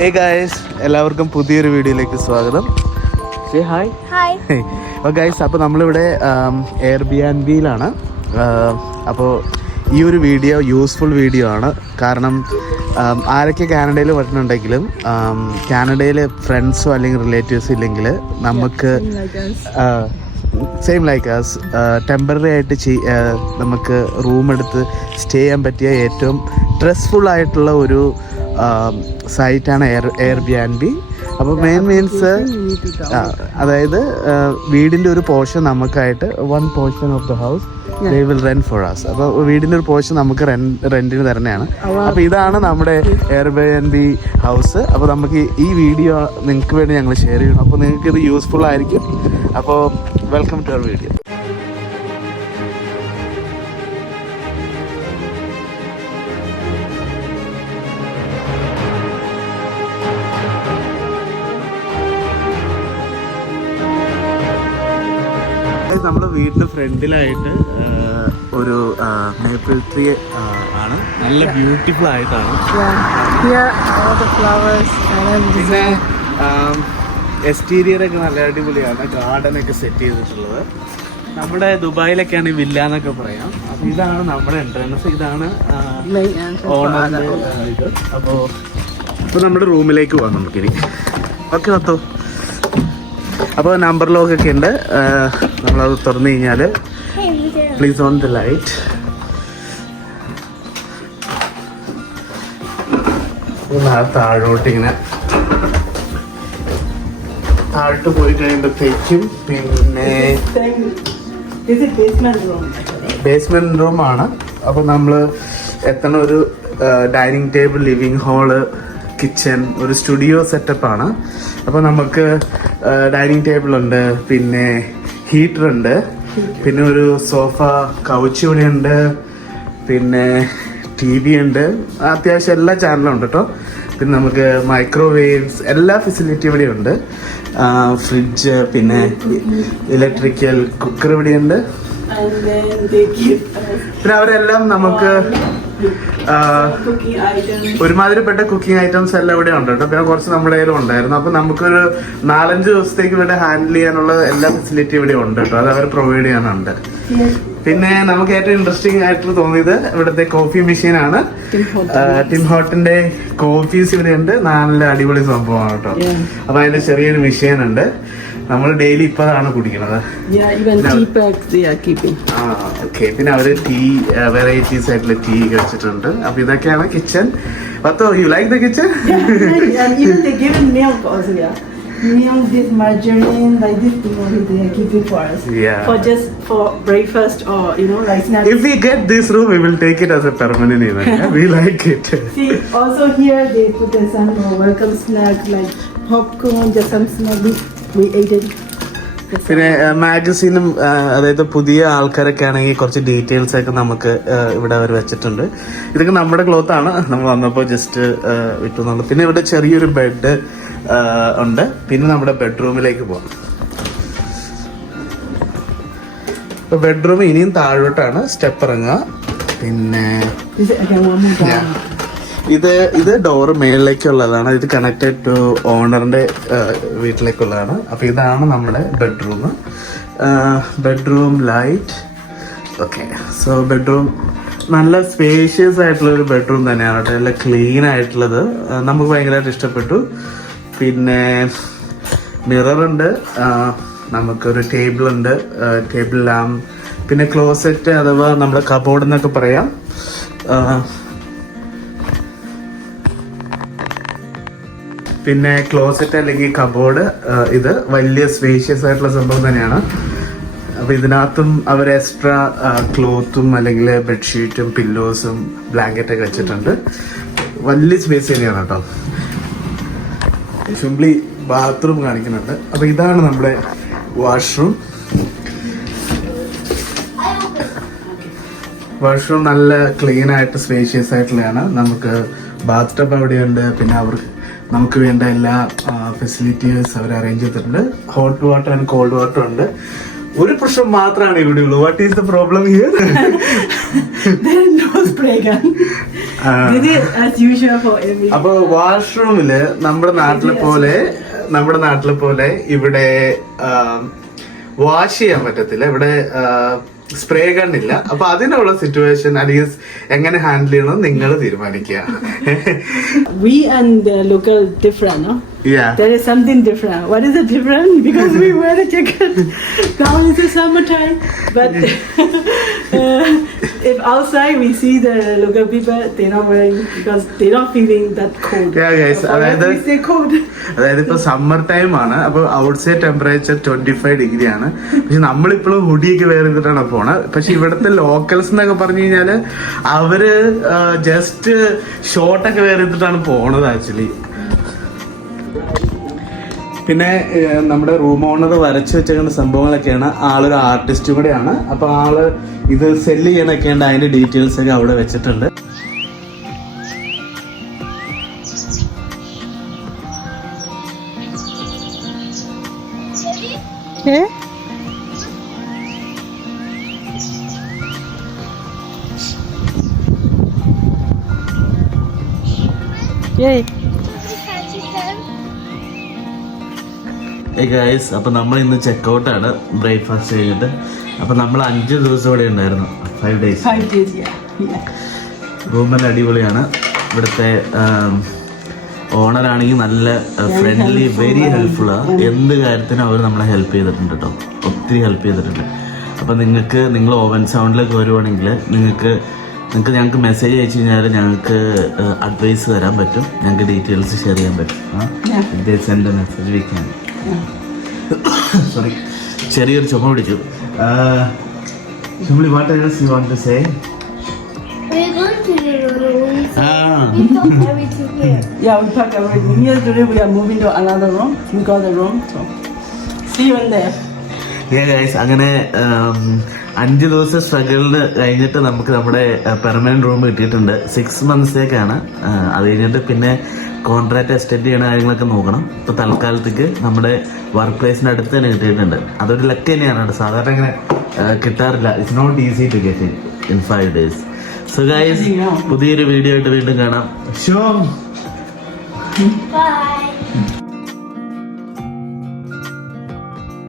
Hey guys, എല്ലാവർക്കും പുതിയൊരു വീഡിയോയിലേക്ക് സ്വാഗതം. ഹായ് അപ്പോൾ ഗൈസ്, അപ്പോൾ നമ്മളിവിടെ എയർബിആൻബിയിലാണ്. അപ്പോൾ ഈ ഒരു വീഡിയോ യൂസ്ഫുൾ വീഡിയോ ആണ്. കാരണം ആരൊക്കെ കാനഡയിൽ വരുന്നുണ്ടെങ്കിലും കാനഡയിൽ ഫ്രണ്ട്സോ അല്ലെങ്കിൽ റിലേറ്റീവ്സോ ഇല്ലെങ്കിൽ നമുക്ക് സെയിം ലൈക്ക് അസ് ടെമ്പററി ആയിട്ട് നമുക്ക് റൂം എടുത്ത് സ്റ്റേ ചെയ്യാൻ പറ്റിയ ഏറ്റവും സ്ട്രെസ്ഫുൾ ആയിട്ടുള്ള ഒരു സൈറ്റാണ് എയർബിആൻബി. അപ്പോൾ മെയിൻ മീൻസ് അതായത് വീടിൻ്റെ ഒരു പോർഷൻ നമുക്കായിട്ട് 1 portion of the house they will rent for us. അപ്പോൾ വീടിൻ്റെ ഒരു പോർഷൻ നമുക്ക് റെൻറ്റിന് തരുന്നതാണ്. അപ്പോൾ ഇതാണ് നമ്മുടെ എയർബിആൻബി ഹൗസ്. അപ്പോൾ നമുക്ക് ഈ വീഡിയോ നിങ്ങൾക്ക് വേണ്ടി ഞങ്ങൾ ഷെയർ ചെയ്യണം. അപ്പോൾ നിങ്ങൾക്ക് ഇത് യൂസ്ഫുൾ ആയിരിക്കും. അപ്പോൾ വെൽക്കം ടു അവർ വീഡിയോ. നമ്മുടെ വീടിൻ്റെ ഫ്രണ്ടിലായിട്ട് ഒരു മേപ്പിൾ ട്രീ ആണ്. നല്ല ബ്യൂട്ടിഫുൾ ആയിട്ടാണ്. പിന്നെ എക്സ്റ്റീരിയർ ഒക്കെ നല്ല അടിപൊളിയാണ്. ഗാർഡനൊക്കെ സെറ്റ് ചെയ്തിട്ടുള്ളത്. നമ്മുടെ ദുബായിലൊക്കെയാണ് ഈ വില്ല എന്നൊക്കെ പറയാം. അപ്പോൾ ഇതാണ് നമ്മുടെ എൻട്രൻസ്. ഇതാണ് ഓണറിൻ്റെ ഇത്. അപ്പോൾ നമ്മുടെ റൂമിലേക്ക് പോകാം നമുക്കിനി. ഓക്കെ പത്തോ. അപ്പോൾ നമ്പർ ലോക്ക് ഒക്കെ ഉണ്ട്. നമ്മളത് തുറന്നു കഴിഞ്ഞാൽ പ്ലീസ് ഓൺ ദ ലൈറ്റ്. താഴോട്ട് ഇങ്ങനെ താഴോട്ട് പോയി കഴിയുമ്പോഴത്തേക്കും പിന്നെ ബേസ്മെന്റ് റൂമാണ്. അപ്പോൾ നമ്മൾ എത്തണ ഒരു dining table, living hall, kitchen, ഒരു സ്റ്റുഡിയോ സെറ്റപ്പാണ്. അപ്പോൾ നമുക്ക് ഡൈനിങ് ടേബിൾ ഉണ്ട്, പിന്നെ ഹീറ്റർ ഉണ്ട്, പിന്നെ ഒരു സോഫ കൗച്ച് ഇവിടെ ഉണ്ട്, പിന്നെ TV ഉണ്ട്. അത്യാവശ്യം എല്ലാ ചാനലും ഉണ്ട് കേട്ടോ. പിന്നെ നമുക്ക് മൈക്രോവേവ്സ്, എല്ലാ ഫെസിലിറ്റി ഇവിടെ ഉണ്ട്. ഫ്രിഡ്ജ്, പിന്നെ ഇലക്ട്രിക്കൽ കുക്കർ ഇവിടെ ഉണ്ട്. പിന്നെ അവരെല്ലാം നമുക്ക് ഒരുമാതിരിപ്പെട്ട കുക്കിംഗ് ഐറ്റംസ് എല്ലാം ഇവിടെ ഉണ്ട് കേട്ടോ. പിന്നെ കുറച്ച് നമ്മുടെ കയ്യിലും ഉണ്ടായിരുന്നു. അപ്പൊ നമുക്കൊരു 4-5 ദിവസത്തേക്ക് ഇവിടെ ഹാൻഡിൽ ചെയ്യാനുള്ള എല്ലാ ഫെസിലിറ്റി ഇവിടെ ഉണ്ട് കേട്ടോ. അത് അവർ പ്രൊവൈഡ് ചെയ്യാനുണ്ട്. പിന്നെ നമുക്ക് ഏറ്റവും ഇൻട്രസ്റ്റിംഗ് ആയിട്ട് തോന്നിയത് ഇവിടുത്തെ കോഫി മെഷീൻ ആണ്. ടിം ഹോർട്ടന്റെ കോഫീസ് ഇവിടെ ഉണ്ട്. നല്ല അടിപൊളി സംഭവമാണ് കേട്ടോ. അപ്പൊ അതിന്റെ ചെറിയൊരു മെഷീൻ ഉണ്ട്. നമ്മൾ ഡെയിലി ഇപ്പതാണ് കുടിക്കുന്നത്. ഓക്കെ. പിന്നെ അവര് ടീ വെറൈറ്റീസ് ആയിട്ടുള്ള ടീ വെച്ചിട്ടുണ്ട്. അപ്പൊ ഇതൊക്കെയാണ് കിച്ചൺ. പത്തോ, you like the kitchen? Milk, this margarine, like this thing only they are keeping for us. Yeah. For breakfast or like snacks. If we get this room, we will take it as a permanent event. Yeah? We like it. See, also here they put some welcome snack like popcorn, just some snack. We ate it. പിന്നെ മാഗസീനും, അതായത് പുതിയ ആൾക്കാരൊക്കെ ആണെങ്കിൽ കുറച്ച് details ഒക്കെ നമുക്ക് ഇവിടെ അവർ വെച്ചിട്ടുണ്ട്. ഇതൊക്കെ നമ്മുടെ ക്ലോത്ത് ആണ്. നമ്മൾ വന്നപ്പോൾ ജസ്റ്റ് വിട്ടുന്നുള്ളൂ. പിന്നെ ഇവിടെ ചെറിയൊരു ബെഡ് ഉണ്ട്. പിന്നെ നമ്മുടെ ബെഡ്റൂമിലേക്ക് പോകാം. ബെഡ്റൂം ഇനിയും താഴോട്ടാണ് സ്റ്റെപ്പ് ഇറങ്ങുക. പിന്നെ ഇത് ഡോറ് മേളിലേക്കുള്ളതാണ്. ഇത് കണക്റ്റഡ് ടു ഓണറിന്റെ വീട്ടിലേക്കുള്ളതാണ്. അപ്പൊ ഇതാണ് നമ്മുടെ bedroom light. Okay. So bedroom നല്ല സ്പേഷ്യസ് ആയിട്ടുള്ള ഒരു ബെഡ്റൂം തന്നെയാണ് കേട്ടോ. നല്ല ക്ലീൻ ആയിട്ടുള്ളത്. നമുക്ക് ഭയങ്കരമായിട്ട് ഇഷ്ടപ്പെട്ടു. പിന്നെ മിററുണ്ട്, നമുക്കൊരു ടേബിൾ ഉണ്ട്, ടേബിൾ ലാമ്പ്, പിന്നെ ക്ലോസറ്റ് അഥവാ നമ്മുടെ കബോർഡ് എന്നൊക്കെ പറയാം. പിന്നെ ക്ലോസറ്റ് അല്ലെങ്കിൽ കബോർഡ്, ഇത് വലിയ സ്പേഷ്യസ് ആയിട്ടുള്ള സംഭവം തന്നെയാണ്. അപ്പൊ ഇതിനകത്തും അവർ എക്സ്ട്രാ ക്ലോത്തും അല്ലെങ്കിൽ ബെഡ്ഷീറ്റും പില്ലോസും ബ്ലാങ്കറ്റൊക്കെ വെച്ചിട്ടുണ്ട്. വലിയ സ്പേസ് തന്നെയാണ് കേട്ടോ. സിംപ്ലി ബാത്റൂം കാണിക്കുന്നുണ്ട്. അപ്പൊ ഇതാണ് നമ്മുടെ വാഷ്റൂം. വാഷ്റൂം നല്ല ക്ലീൻ ആയിട്ട് സ്പേഷ്യസ് ആയിട്ടുള്ളതാണ്. നമുക്ക് ബാത്ത് ടബ് അവിടെയുണ്ട്. പിന്നെ നമുക്ക് വേണ്ട എല്ലാ ഫെസിലിറ്റീസ് അവർ അറേഞ്ച് ചെയ്തിട്ടുണ്ട്. Hot water and called water ഉണ്ട്. ഒരു പ്രശ്നം മാത്രമാണ് ഇവിടെ ഉള്ളൂ. What is the problem here? There is no spray gun. This is as usual for every. അപ്പൊ വാഷ്റൂമില് നമ്മുടെ നാട്ടിലെ പോലെ ഇവിടെ വാഷ് ചെയ്യാൻ പറ്റത്തില്ല. ഇവിടെ സ്പ്രേ ഗണ്ണില്ല. അപ്പൊ അതിനുള്ള സിറ്റുവേഷൻ അല്ലെങ്കിൽ എങ്ങനെ ഹാൻഡിൽ ചെയ്യണം നിങ്ങൾ തീരുമാനിക്കുക. We and the local different, no? Yeah. There is something different. What is the difference? Because we wear the jacket. Now it's the summertime, but if outside we see the local people, they're not wearing because they're not feeling that cold. Yeah, guys. Around we stay cold. അതായത് ഇപ്പൊ summer time ആണ്. അപ്പൊ out side temperature 25 degree ആണ്. പക്ഷെ നമ്മളിപ്പോഴും ഹുഡിയൊക്കെ വേറെ ചെയ്തിട്ടാണ് പോണത്. പക്ഷെ ഇവിടുത്തെ ലോക്കൽസ് എന്നൊക്കെ പറഞ്ഞു കഴിഞ്ഞാല് അവര് ജസ്റ്റ് ഷോർട്ടൊക്കെ വേറെ ചെയ്തിട്ടാണ് പോണത് ആക്ച്വലി. പിന്നെ നമ്മുടെ റൂം ഓണർ വരച്ചു വെച്ചേക്കുന്ന സംഭവങ്ങളൊക്കെയാണ്. ആളൊരു ആർട്ടിസ്റ്റ് കൂടെയാണ്. അപ്പൊ ആള് ഇത് സെല്ല് ചെയ്യാനൊക്കെ ഉണ്ട്. അതിന്റെ ഡീറ്റെയിൽസ് ഒക്കെ അവിടെ വെച്ചിട്ടുണ്ട്. Okay. Yay. ഗൈസ്, അപ്പൊ നമ്മൾ ഇന്ന് ചെക്കൗട്ടാണ് ബ്രേക്ക്ഫാസ്റ്റ് കഴിഞ്ഞിട്ട്. അപ്പൊ നമ്മൾ 5 ദിവസം ഇവിടെ ഉണ്ടായിരുന്നു. 5 days. 5 days, yeah. റൂമെല്ലാം അടിപൊളിയാണ്. ഇവിടുത്തെ ഓണറാണെങ്കിൽ നല്ല ഫ്രണ്ട്ലി, വെരി ഹെൽപ്ഫുള്ളാണ്. എന്ത് കാര്യത്തിനും അവർ നമ്മളെ ഹെൽപ്പ് ചെയ്തിട്ടുണ്ട് കേട്ടോ. ഒത്തിരി ഹെൽപ്പ് ചെയ്തിട്ടുണ്ട്. അപ്പം നിങ്ങൾ ഓവൻ സൗണ്ടിലേക്ക് വരുവാണെങ്കിൽ നിങ്ങൾക്ക് ഞങ്ങൾക്ക് മെസ്സേജ് അയച്ചു കഴിഞ്ഞാൽ ഞങ്ങൾക്ക് അഡ്വൈസ് തരാൻ പറ്റും. ഞങ്ങൾക്ക് ഡീറ്റെയിൽസ് ഷെയർ ചെയ്യാൻ പറ്റും. സെൻഡ് മെസ്സേജ് വയ്ക്കാൻ. സോറി, ചെറിയൊരു ചുമ പിടിച്ചു. Shumli, what else you want to say? We're going to the room. Ah. We took everything here. Yeah, we pack everything. Here today we are moving to another room. We got the room, so see you in there. Yeah, guys, അങ്ങനെ 5 ദിവസം സ്ട്രഗിളിന് കഴിഞ്ഞിട്ട് നമുക്ക് നമ്മുടെ permanent room കിട്ടിയിട്ടുണ്ട്. 6 monthsത്തേക്കാണ്. അത് കഴിഞ്ഞിട്ട് പിന്നെ contract extend ചെയ്യണ കാര്യങ്ങളൊക്കെ നോക്കണം. ഇപ്പൊ തൽക്കാലത്തേക്ക് നമ്മുടെ വർക്ക് പ്ലേസിന്റെ അടുത്ത് തന്നെ കിട്ടിയിട്ടുണ്ട്. അതൊരു ലക്ക് തന്നെയാണ്. സാധാരണ ഇങ്ങനെ കിട്ടാറില്ല. It's not easy to get in 5 days. So guys, പുതിയൊരു വീഡിയോ ആയിട്ട് വീണ്ടും കാണാം. So Bye.